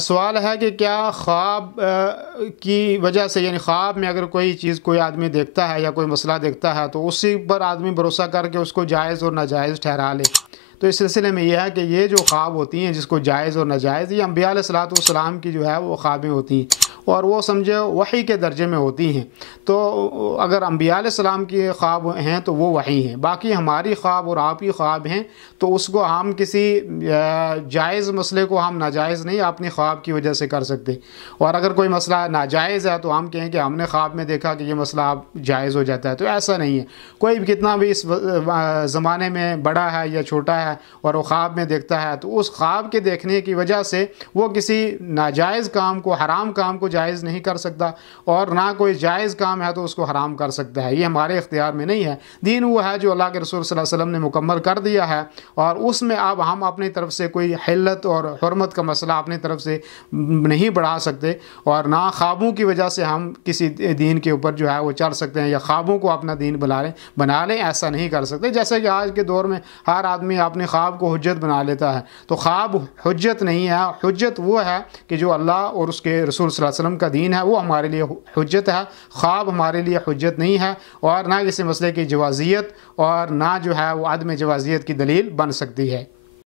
سوال ہے کہ کیا خواب کی وجہ سے، یعنی خواب میں اگر کوئی چیز کوئی آدمی دیکھتا ہے یا کوئی مسئلہ دیکھتا ہے تو اسی پر آدمی بھروسہ کر کے اس کو جائز اور ناجائز ٹھہرا لے. تو اس سلسلے میں یہ ہے کہ یہ جو خواب ہوتی ہیں جس کو جائز اور ناجائز، یہ انبیاء علیہ الصلوۃ والسلام کی جو ہے وہ خوابیں ہوتی ہیں، اور وہ سمجھے وحی کے درجے میں ہوتی ہیں. تو اگر انبیاء علیہ السلام کی خواب ہیں تو وہ وحی ہیں. باقی ہماری خواب اور آپ کی خواب ہیں تو اس کو ہم کسی جائز مسئلے کو ہم ناجائز نہیں اپنی خواب کی وجہ سے کر سکتے. اور اگر کوئی مسئلہ ناجائز ہے تو ہم کہیں کہ ہم نے خواب میں دیکھا کہ یہ مسئلہ اب جائز ہو جاتا ہے. تو ایسا نہیں ہے. کوئی بھی کتنا بھی اس زمانے میں بڑا ہے یا چھوٹا ہے اور وہ خواب میں دیکھتا ہے تو اس خواب کے دیکھنے کی وجہ سے وہ کسی ناجائز کام کو، حرام کام کو جائز نہیں کر سکتا، اور نہ کوئی جائز کام ہے تو اس کو حرام کر سکتا ہے. یہ ہمارے اختیار میں نہیں ہے. دین وہ ہے جو اللہ کے رسول صلی اللہ علیہ وسلم نے مکمل کر دیا ہے، اور اس میں اب ہم اپنی طرف سے کوئی حلت اور حرمت کا مسئلہ اپنی طرف سے نہیں بڑھا سکتے، اور نہ خوابوں کی وجہ سے ہم کسی دین کے اوپر جو ہے وہ چڑھ سکتے ہیں یا خوابوں کو اپنا دین بنا لیں. ایسا نہیں کر سکتے. جیسے کہ آج کے دور میں ہر آدمی اپنے خواب کو حجت بنا لیتا ہے. تو خواب حجت نہیں ہے. حجت وہ ہے کہ جو اللہ اور اس کے رسول صلی اللہ علیہ وسلم کا دین ہے وہ ہمارے لیے حجت ہے. خواب ہمارے لیے حجت نہیں ہے، اور نہ کسی مسئلے کی جوازیت اور نہ جو ہے وہ عدم جوازیت کی دلیل بن سکتی ہے.